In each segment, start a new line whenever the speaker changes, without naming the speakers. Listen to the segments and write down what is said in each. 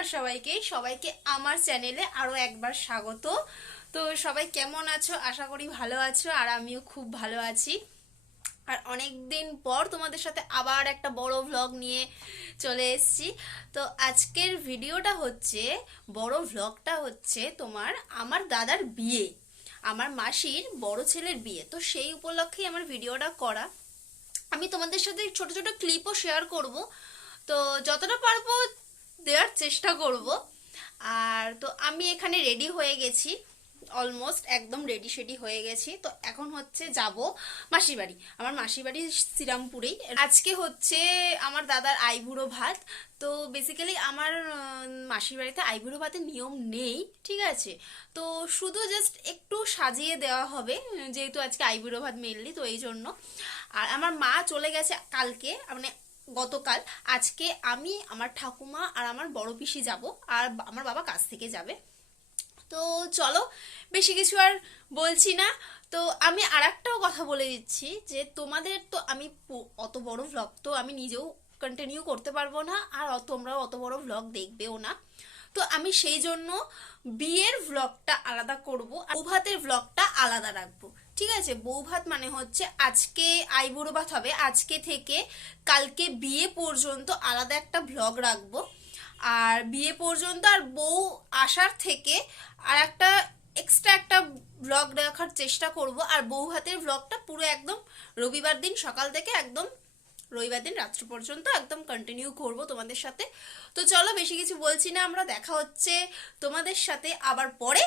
নমস্কার সবাইকে। সবাইকে আমার চ্যানেলে আরও একবার স্বাগত। তো সবাই কেমন আছো? আশা করি ভালো আছো আর আমিও খুব ভালো আছি। আর অনেক দিন পর তোমাদের সাথে আবার একটা বড় ভ্লগ নিয়ে চলে এসেছি। তো আজকের ভিডিওটা হচ্ছে, বড় ভ্লগটা হচ্ছে তোমার আমার দাদার বিয়ে। আমার মাসির বড় ছেলের বিয়ে। তো সেই উপলক্ষেই আমার ভিডিওটা করা। আমি তোমাদের সাথে ছোট ছোট ক্লিপও শেয়ার করব। তো যতটা পারব দেওয়ার চেষ্টা করব। আর তো আমি এখানে রেডি হয়ে গেছি। অলমোস্ট একদম রেডি শেডি হয়ে গেছি। তো এখন হচ্ছে যাব মাসির বাড়ি আমার মাসির বাড়ি শ্রীরামপুরেই আজকে হচ্ছে আমার দাদার আইবুড়ো ভাত। তো বেসিক্যালি আমার মাসির বাড়িতে আইবুড়ো ভাতের নিয়ম নেই, ঠিক আছে? তো শুধু জাস্ট একটু সাজিয়ে দেওয়া হবে, যেহেতু আজকে আইবুড়ো ভাত মেনলি তো এই জন্য। আর আমার মা চলে গেছে কালকে মানে গতকাল আজকে আমি আমার ঠাকুমা আর আমার বড় পিসি যাব আর আমার বাবা কাজ থেকে যাবে। তো চলো, বেশি কিছু আর বলছি না। তো আমি আর একটাও কথা বলে দিচ্ছি যে তোমাদের তো আমি অত বড় ভ্লগ তো আমি নিজেও কন্টিনিউ করতে পারব না আর তোমরাও অত বড় ভ্লগ দেখবেও না। তো আমি সেই জন্য বিয়ের ভ্লগটা আলাদা করব আর বৌভাতের ভ্লগটা আলাদা রাখব। ঠিক আছে বউ ভাত মানে হচ্ছে আজকে আইবুড়ো ভাত হবে। আজকে থেকে কালকে বিয়ে পর্যন্ত আলাদা একটা ভ্লগ রাখব। আর বিয়ে পর্যন্ত আর বউ আসার থেকে আর একটা এক্সট্রা একটা ভ্লগ রাখার চেষ্টা করব। আর বউ হাতের ভ্লগটা পুরো একদম রবিবার দিন সকাল থেকে একদম রবিবার দিন রাত্র পর্যন্ত একদম কন্টিনিউ করব তোমাদের সাথে। তো চলো বেশি কিছু বলছি না, আমরা দেখা হচ্ছে তোমাদের সাথে আবার পরে।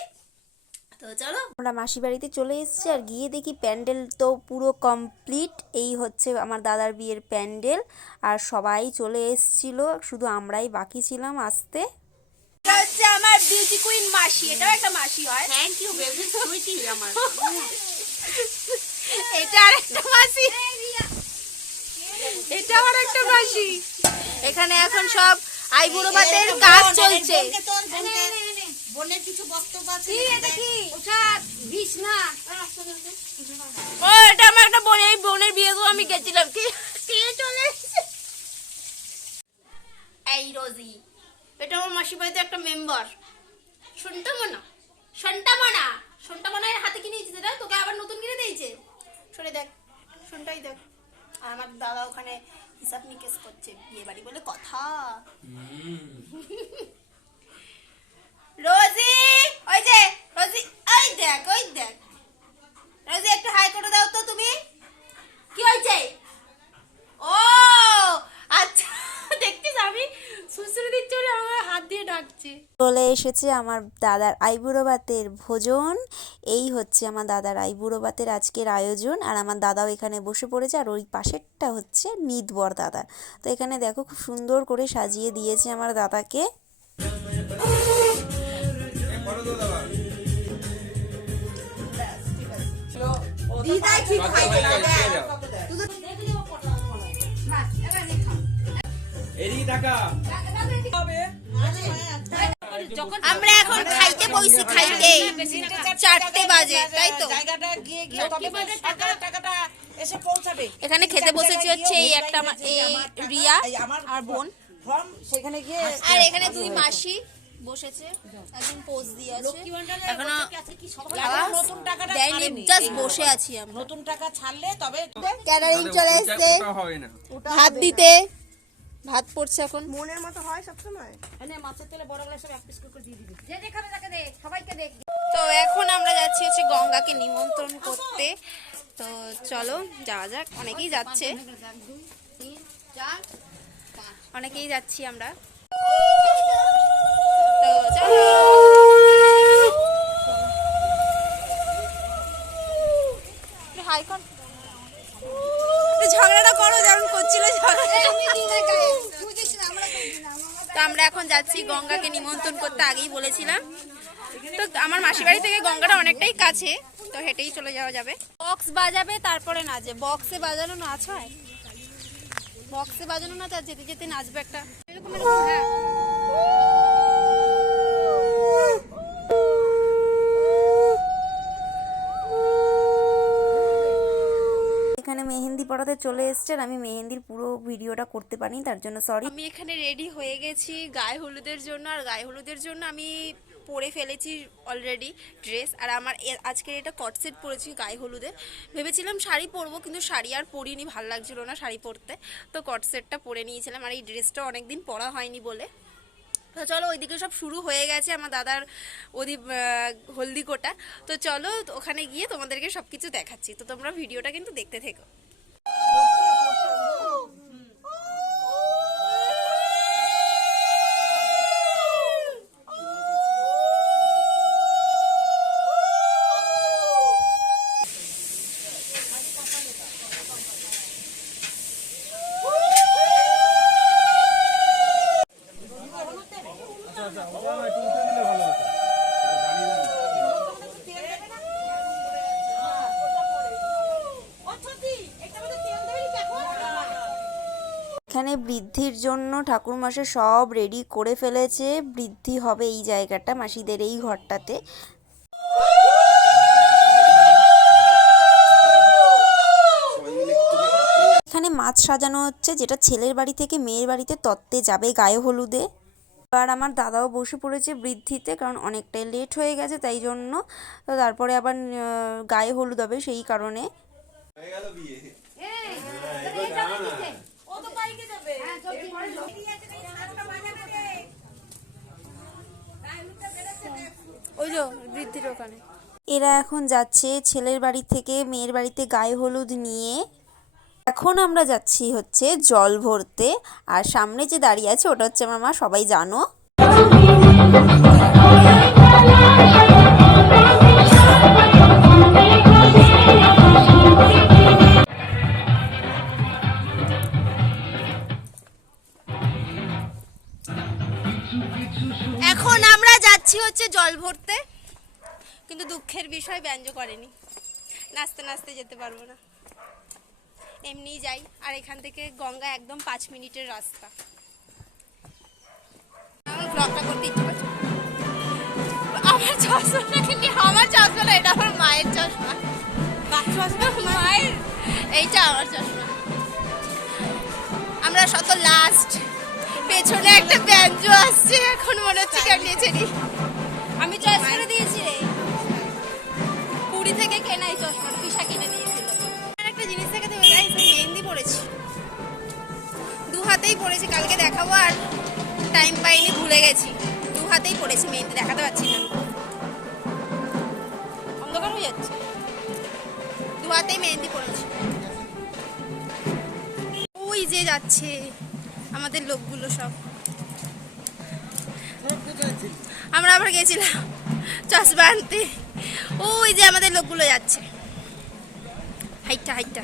তো চলো।
আমরা মাসি বাড়িতে চলে এসেছি আর গিয়ে দেখি প্যান্ডেল তো পুরো কমপ্লিট। এই হচ্ছে আমার দাদার বিয়ের প্যান্ডেল আর সবাই চলে এসেছিল শুধু আমরাই বাকি ছিলাম আসতে।
হচ্ছে আমার বিউটি কুইন মাসি এটাও একটা মাসি হয়।
থ্যাংক ইউ বেবি সুইটি আমার।
এটা আর একটা মাসি। এটা আমার একটা মাসি। এখানে এখন সব আইবুড়ো ভাতের কাজ চলছে।
বোনের কিছু বক্তব্য আছে
কি এটা কি
বিষ না?
ও এটা আমার একটা বোন এই বোনের বিয়ে গো আমি গেছিলাম। কি? কে চলে? এই রোজি এটা আমার মাসি বাড়িতে একটা মেম্বার। শুনতে মনা শুনতে মনা শুনতে মনার হাতে কিনে দিয়েছে তোকে আবার নতুন কিনে দিয়েছে? শুনে দেখ শুনটাই দেখ। আর আমার দাদা ওখানে হিসাব নিকেশ করছে বিয়ে বাড়ি বলে কথা। রোজি, ওই যে, রোজি ওই দেখ ওই দেখ। রোজি, একটু হাই করে দাও তো তুমি। কি হয়েছে? ও আচ্ছা দেখছিস আমি? বলে আমার হাত দিয়ে ডাকছে।
চলে এসেছে আমার দাদার আইবুড়ো ভাতের ভোজন। এই হচ্ছে আমার দাদার আইবুড়ো ভাতের আজকের আয়োজন। আর আমার দাদাও এখানে বসে পড়েছে, আর ওই পাশেরটা হচ্ছে নিদবর দাদা। তো এখানে দেখো, খুব সুন্দর করে সাজিয়ে দিয়েছে আমার দাদাকে।
আমরা এখন খাইতে বইছি, খাইতে। চারটে বাজে, তাই তো? এখানে খেতে বসেছি হচ্ছে এই একটা এই রিয়া আর বোন। আর এখানে দুই মাসি। বসেছে একদম পোজ দিয়ে আছে?
এখনও নতুন টাকাটা
দেয়নি
ছাড়েনি।
জাস্ট বসে আছি আমরা।
নতুন টাকা ছাড়লে তবে
ক্যাটারিং চলে এসছে।
ওটা হবে
ভাত দিতে ভাত পড়ছে এখন।
মনের মতো হয় সবসময়। এনে মাছের তেলে বড় বড় সব এক পিস করে দিয়ে দিবি। যে যে খাবে তাকে দে সবাইকে দে।
তো এখন আমরা যাচ্ছি হচ্ছে গঙ্গাকে নিমন্ত্রণ করতে। তো চলো যাওয়া যাক। অনেকেই যাচ্ছে। অনেকেই যাচ্ছি আমরা। ঝগড়াটা করো যেমন করছিল তো আমরা এখন যাচ্ছি গঙ্গাকে নিমন্ত্রণ করতে আগেই বলেছিলাম। তো আমার মাসির বাড়ি থেকে গঙ্গাটা অনেকটাই কাছে তো হেঁটেই চলে যাওয়া যাবে। বক্স বাজাবে তারপরে নাচে বক্সে বাজানো নাচ হয়? বক্সে বাজানো নাচ আর যেতে যেতে নাচবে একটা? এরকম এরকম হ্যাঁ।
করাতে চলে এসছেন। আমি মেহেন্দির পুরো ভিডিওটা করতে পারিনি, তার জন্য সরি
আমি এখানে রেডি হয়ে গেছি গায়ে হলুদের জন্য। আর গায়ে হলুদের জন্য আমি পরে ফেলেছি অলরেডি ড্রেস আর আমার আজকে এটা কটসেট পরেছি গায়ে হলুদে ভেবেছিলাম শাড়ি পরবো, কিন্তু শাড়ি আর পরিনি, ভালো লাগছিল না শাড়ি পরতে। তো কটসেটটা পরে নিয়েছিলাম। আর এই ড্রেসটা অনেকদিন পরা হয়নি বলে। তো চলো, ওইদিকে সব শুরু হয়ে গেছে আমার দাদার ওদি হলদি কোটা। তো চলো, ওখানে গিয়ে তোমাদেরকে সব কিছু দেখাচ্ছি। তো তোমরা ভিডিওটা কিন্তু দেখতে থেকো। Oh!
এখানে বৃদ্ধির জন্য ঠাকুরমশাই সব রেডি করে ফেলেছে। বৃদ্ধি হবে এই জায়গাটা, মাসিদের এই ঘরটাতে। এখানে মাছ সাজানো হচ্ছে, যেটা ছেলের বাড়ি থেকে মেয়ের বাড়িতে তত্ত্বে যাবে গায়ে হলুদে। এবার আমার দাদাও বসে পড়েছে বৃদ্ধিতে, কারণ অনেকটাই লেট হয়ে গেছে, তাই জন্য। তো তারপরে আবার গায়ে হলুদ হবে সেই কারণে
ও তো বাইকে যাবে হ্যাঁ চল
ওই যে বৃদ্ধির ওখানে।
এরা এখন যাচ্ছে ছেলের বাড়ি থেকে মেয়ের বাড়িতে গায়ে হলুদ নিয়ে। এখন আমরা যাচ্ছি হচ্ছে জল ভরতে। আর সামনে যে দাঁড়িয়ে আছে, ওটা হচ্ছে আমার মা সবাই জানো?
জল ভরতে। কিন্তু দুঃখের বিষয় ব্যঞ্জ করেনি। নাচতে নাচতে যেতে পারব না। এমনিই যাই আর এখান থেকে গঙ্গা একদম পাঁচ মিনিটের রাস্তা। আমার ব্লগটা করতে ইচ্ছে করছে আমার চশমাটা কিন্তু আমার চশমা না এটা আমার মায়ের চশমা। মায়ের এইটা আমার চশমা। আমরা শত লাস্ট পেছনে একটা ব্যঞ্জ আসছে এখন মনে হচ্ছে কেমনে ছেড়ি আমি চয়েস করে দিয়েছি রে। পুরী থেকে কেনা এই চশমাটা পিসা কিনে দিয়েছিল। একটা জিনিস থেকে গাইস মেহেন্দি পড়েছি দু হাতেই পড়েছি কালকে দেখাবো আর টাইম পাইনি, ভুলে গেছি। দু হাতেই পড়েছি মেহেন্দি, দেখাতে পারছি না। অন্ধকার হয়ে যাচ্ছে। দু হাতেই মেহেন্দি পড়েছি ওই যে যাচ্ছে আমাদের লোকগুলো সব। আমরা আবার গেছিলাম। চশমা আনতে। ওই যে আমাদের লোকগুলো যাচ্ছে। হাইটটা হাইটটা।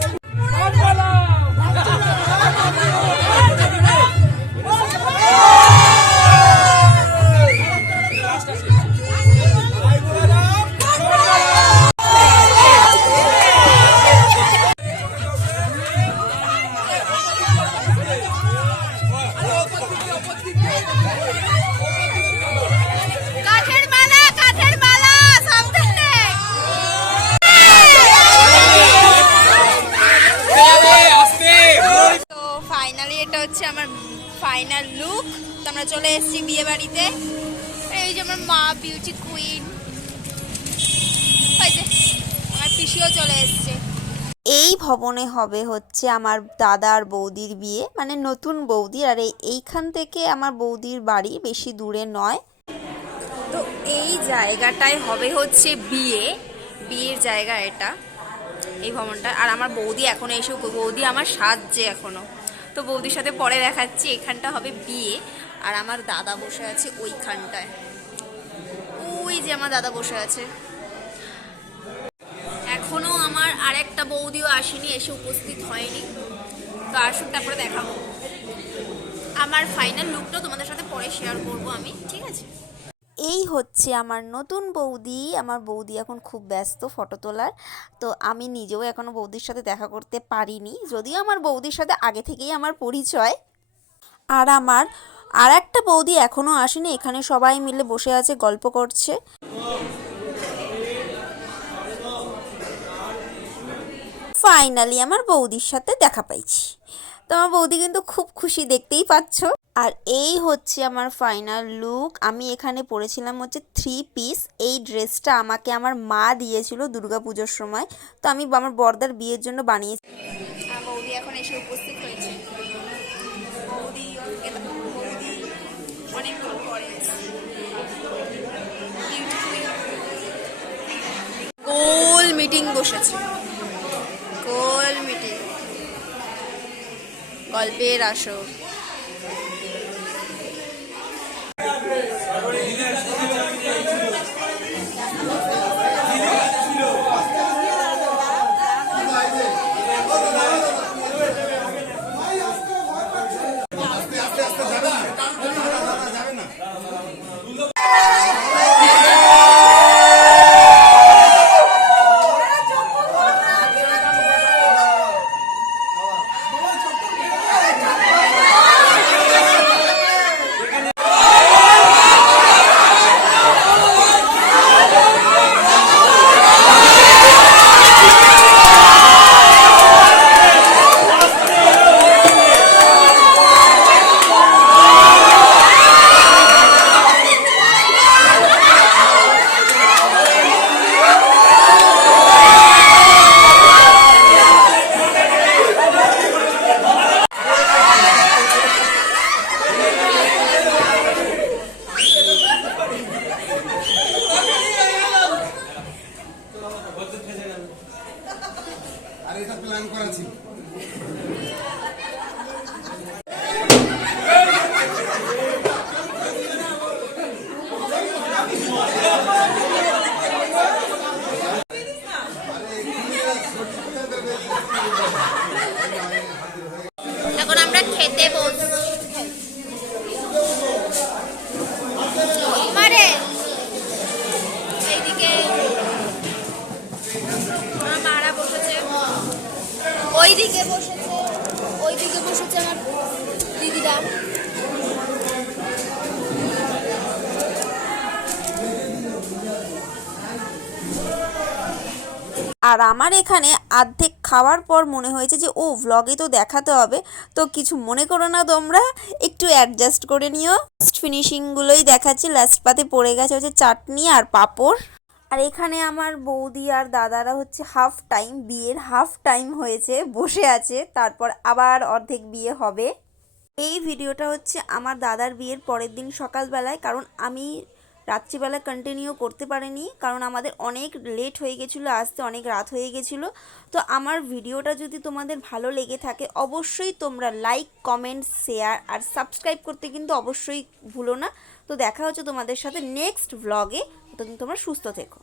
হচ্ছে আমার ফাইনাল লুক তো আমরা চলে এসেছি বিয়ে বাড়িতে। এই যে আমার মা বিউটি কুইন আমার পিসিও চলে এসেছে।
এই ভবনে হবে হচ্ছে আমার দাদার বৌদির বিয়ে মানে নতুন বৌদি। আর এইখান থেকে আমার বৌদির বাড়ি বেশি দূরে নয়।
তো এই জায়গাটায় হবে হচ্ছে বিয়ে। বিয়ের জায়গা এটা, এই ভবনটা। আর আমার বৌদি এখনও এসে, বৌদি আমার সাজছে এখনও। তো বৌদির সাথে পরে দেখাচ্ছি, এখানটা হবে বিয়ে। আর আমার দাদা বসে আছে ওইখানটায়। ওই যে আমার দাদা বসে আছে। এখনও আমার আরেকটা বৌদিও আসেনি, এসে উপস্থিত হয়নি। তো আসুক, তারপরে দেখাবো। আমার ফাইনাল লুকটা তোমাদের সাথে পরে শেয়ার করব আমি, ঠিক আছে?
এই হচ্ছে আমার নতুন বৌদি। আমার বৌদি এখন খুব ব্যস্ত ফটো তোলার। তো আমি নিজেও এখনও বৌদির সাথে দেখা করতে পারিনি। যদিও আমার বৌদির সাথে আগে থেকেই আমার পরিচয়। আর আমার আর একটা বৌদি এখনও আসেনি। এখানে সবাই মিলে বসে আছে, গল্প করছে। ফাইনালি আমার বৌদির সাথে দেখা পাইছি। তো আমার বৌদি কিন্তু খুব খুশি, দেখতেই পাচ্ছ। আর এই হচ্ছে আমার ফাইনাল লুক আমি এখানে পরেছিলাম হচ্ছে থ্রি পিস এই ড্রেসটা আমাকে আমার মা দিয়েছিল দুর্গাপুজোর সময়। তো আমি আমার বর্দার বিয়ের জন্য বানিয়েছি
এখন এসে উপস্থিত হয়েছে। গোল মিটিং বসেছে। গোল গল্পের আসর
আর এটা প্ল্যান করা ছিল
এখন আমরা খেতে বসছি মারে এইদিকে আমার মারা বসেছে ওইদিকে বসেছে ওইদিকে বসেছে আমার দিদিরা
আর আমার এখানে অর্ধেক খাওয়ার পর মনে হয়েছে যে, ও ভ্লগে তো দেখাতে হবে। তো কিছু মনে করো না তোমরা, একটু অ্যাডজাস্ট করে নিও। লাস্ট ফিনিশিংগুলোই দেখাচ্ছি। লাস্ট পাতে পড়ে গেছে হচ্ছে চাটনি আর পাঁপড়। আর এখানে আমার বৌদি আর দাদারা হচ্ছে হাফ টাইম বিয়ের হাফ টাইম হয়েছে, বসে আছে। তারপর আবার অর্ধেক বিয়ে হবে। এই ভিডিওটা হচ্ছে আমার দাদার বিয়ের পরের দিন সকালবেলায়, কারণ আমি রাত্রিবেলা কন্টিনিউ করতে পারিনি, কারণ আমাদের অনেক লেট হয়ে গেছিল, আসতে অনেক রাত হয়ে গেছিল। তো আমার ভিডিওটা যদি তোমাদের ভালো লেগে থাকে, অবশ্যই তোমরা লাইক কমেন্ট শেয়ার আর সাবস্ক্রাইব করতে কিন্তু অবশ্যই ভুলো না। তো দেখা হচ্ছে তোমাদের সাথে নেক্সট ব্লগে তোমরা সুস্থ থেকো।